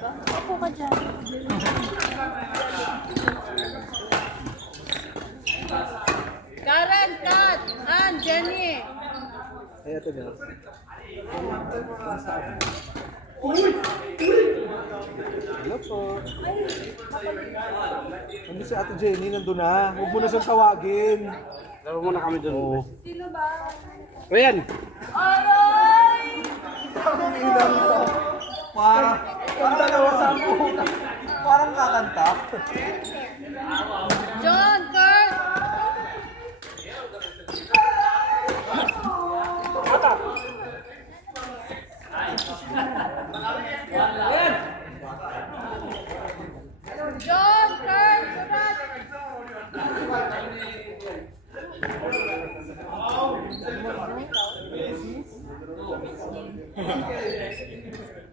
Ako ka dyan. Karen, Kat, Ann, Jenny. Ay, ito na. Hello po. Ano si Ate Jenny? Nandun na. Huwag mo na siyang tawagin. Laro muna kami dun. Oo. Sino ba? Ayan! Aray! Ang ilang to. Parang dalawa sampu. Parang kakanta. John, Kurt! John, Kurt, Surat!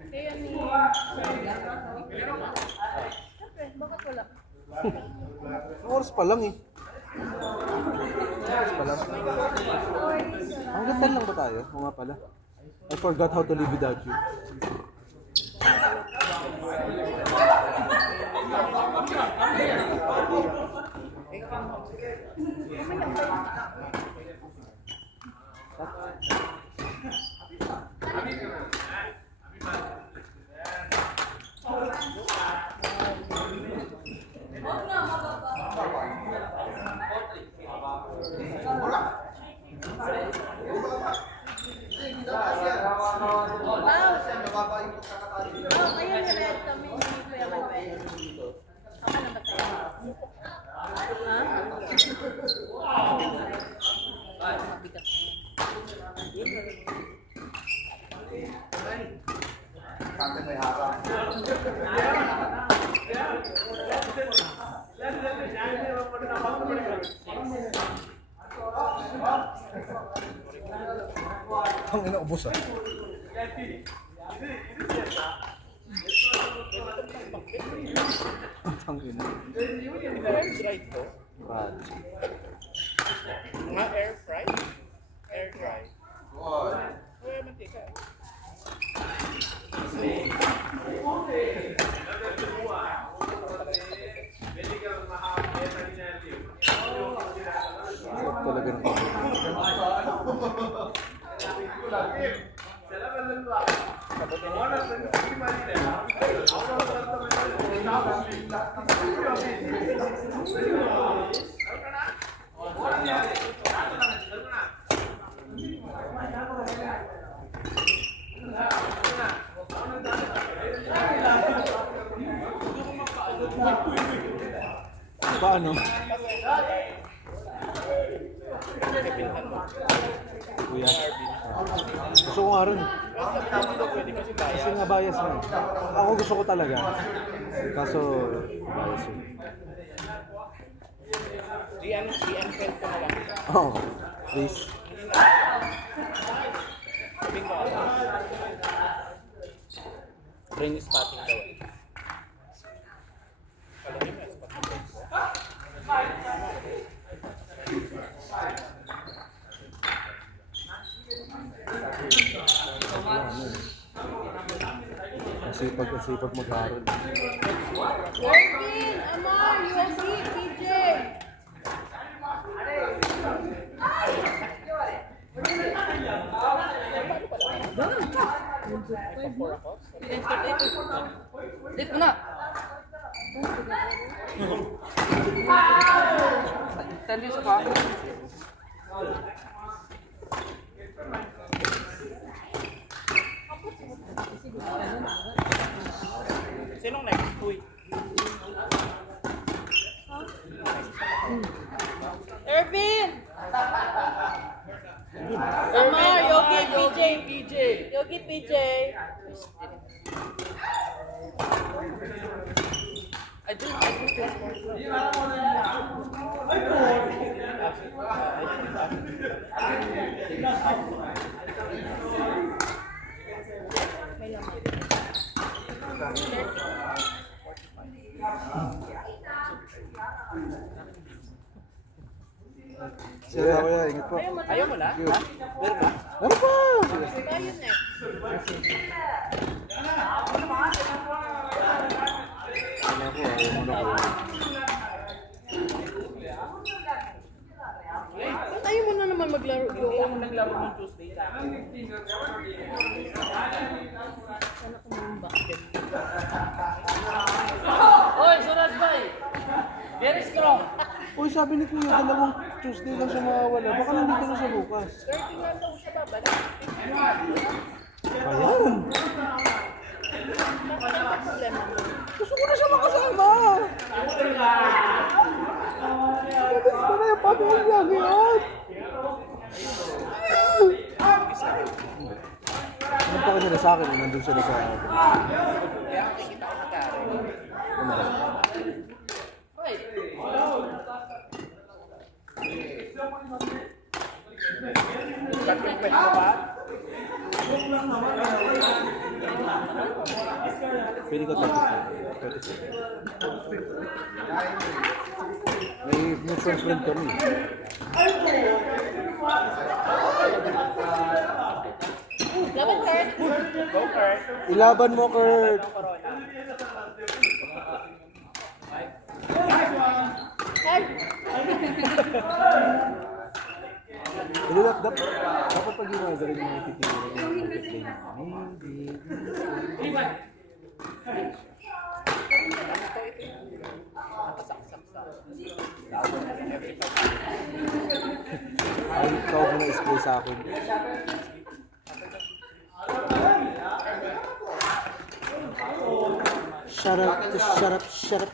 Kaya ni... Siyempre, bakit wala? Oras pa lang eh. Oras pa lang. Hanggang 10 lang ba tayo? O nga pala. I forgot how to live without you. Ang inaubos ah. Ang ina. Air dry to? Mga air fry? Air dry. Ay, mantika. Talaga ng paano? Kuya. Gusto ko nga rin. Kasi nga bias na. Ako gusto ko talaga. Kaso bias yun. DN ko na lang. Oo. Please. Sabihin ko ako. Brain spotting daw. Kalagay mo, spotting ko. Kasipag mag-aaral. Erwin, Amar, Yogi, PJ. Dito na. Tandis ka. Sinong next week? Ervin! Amar, Yogi, PJ. Yogi, PJ. I do may laman. Sige, kuya, ingat po. Ayaw mo na? Ha? Meron na? Ano pa? Ayun eh. naglaro ng Tuesday sa akin. Sana kumumba. Oy, Suraj Bhai! Very strong. Uy, sabi ni Kuya, dalawang Tuesday lang siya mawawala. Baka nandito na siya bukas. 30 nga daw siya babalik. Ayan. Problema mo. Gusto ko na siya makasama. Gusto ko na yung pamilya ngayon. Ano pa kasi na sa akin, nandun sila sa akin. Kaya nakikita ko na Karen. Ano ba? Right. Cut yung pet mo ba? Pwede ko tapos na. May mutual friend kami. Laban, Kurt. Go, Kurt. Ilaban mo, Kurt. Corona. Kurt. Dapat pag ginawa sa rin mga titira yung play. Ay, ikaw mo na-spray sa akin. Shut up, shut up, shut up.